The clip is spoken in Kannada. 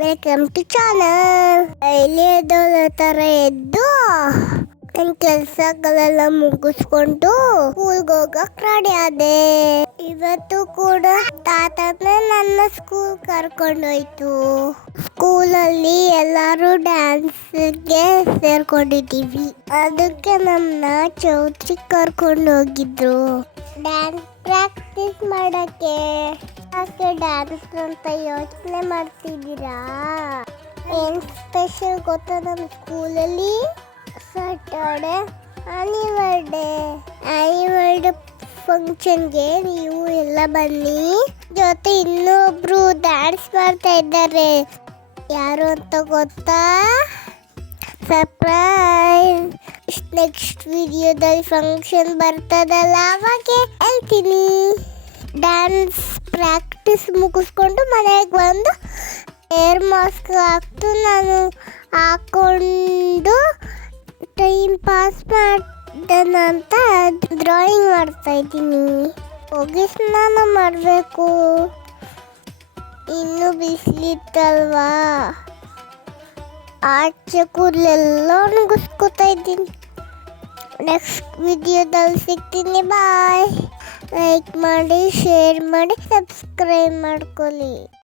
Welcome to channel. ಡೈಲಿ ಎದ್ದೋಳ ಥರ ಎದ್ದು ನನ್ನ ಕೆಲಸಗಳೆಲ್ಲ ಮುಗಿಸ್ಕೊಂಡು ಸ್ಕೂಲ್ಗೆ ಹೋಗಕ್ಕೆ ರೆಡಿ ಆದೆ. ಇವತ್ತು ಕೂಡ ತಾತನೇ ನನ್ನ ಸ್ಕೂಲ್ ಕರ್ಕೊಂಡೋಯ್ತು. ಸ್ಕೂಲಲ್ಲಿ ಎಲ್ಲರೂ ಡ್ಯಾನ್ಸ್ಗೆ ಸೇರ್ಕೊಂಡಿದ್ದೀವಿ. ಅದಕ್ಕೆ ನಮ್ಮನ್ನ ಚೌಟ್ರಿ ಕರ್ಕೊಂಡು ಹೋಗಿದ್ರು ಡ್ಯಾನ್ಸ್ ಪ್ರಾಕ್ಟೀಸ್ ಮಾಡಕ್ಕೆ. ಯಾಕೆ ಡ್ಯಾನ್ಸ್ ಅಂತ ಯೋಚನೆ ಮಾಡ್ತಿದ್ದೀರಾ? ಏನು ಸ್ಪೆಷಲ್ ಗೊತ್ತಾ ನಮ್ಮ ಸ್ಕೂಲಲ್ಲಿ? ಸಾಟರ್ಡೆ ಆನ್ಯುವಲ್ ಡೇ ಫಂಕ್ಷನ್ಗೆ ನೀವು ಎಲ್ಲ ಬನ್ನಿ. ಜೊತೆ ಇನ್ನೊಬ್ರು ಡ್ಯಾನ್ಸ್ ಮಾಡ್ತಾ ಇದ್ದಾರೆ. ಯಾರು ಅಂತ ಗೊತ್ತಾ? ಸರ್ಪ್ರೈಸ್. ನೆಕ್ಸ್ಟ್ ವಿಡಿಯೋದಲ್ಲಿ ಫಂಕ್ಷನ್ ಬರ್ತದಲ್ಲ, ಅವಾಗೆ ಹೇಳ್ತೀನಿ. ಡ್ಯಾನ್ಸ್ ಪ್ರಾಕ್ಟೀಸ್ ಮುಗಿಸ್ಕೊಂಡು ಮನೆಗೆ ಬಂದು ಏರ್ ಮಾಸ್ಕ್ ನಾನು ಹಾಕೊಂಡು ಟೈಮ್ ಪಾಸ್ ಮಾಡೋಣ ಅಂತ ಡ್ರಾಯಿಂಗ್ ಮಾಡ್ತಾ ಇದ್ದೀನಿ. ಹೋಗಿ ಸ್ನಾನ ಮಾಡಬೇಕು, ಇನ್ನೂ ಬಿಸಿಲಿತ್ತಲ್ವಾ. ಆಚೆ ಕೂದಲೆಲ್ಲ ಒಣಗಿಸ್ಕೊತಾ ಇದ್ದೀನಿ. ನೆಕ್ಸ್ಟ್ ವಿಡಿಯೋದಲ್ಲಿ ಸಿಗ್ತೀನಿ. ಬಾಯ್. ಲೈಕ್ ಮಾಡಿ, ಶೇರ್ ಮಾಡಿ, ಸಬ್ಸ್ಕ್ರೈಬ್ ಮಾಡ್ಕೊಳ್ಳಿ.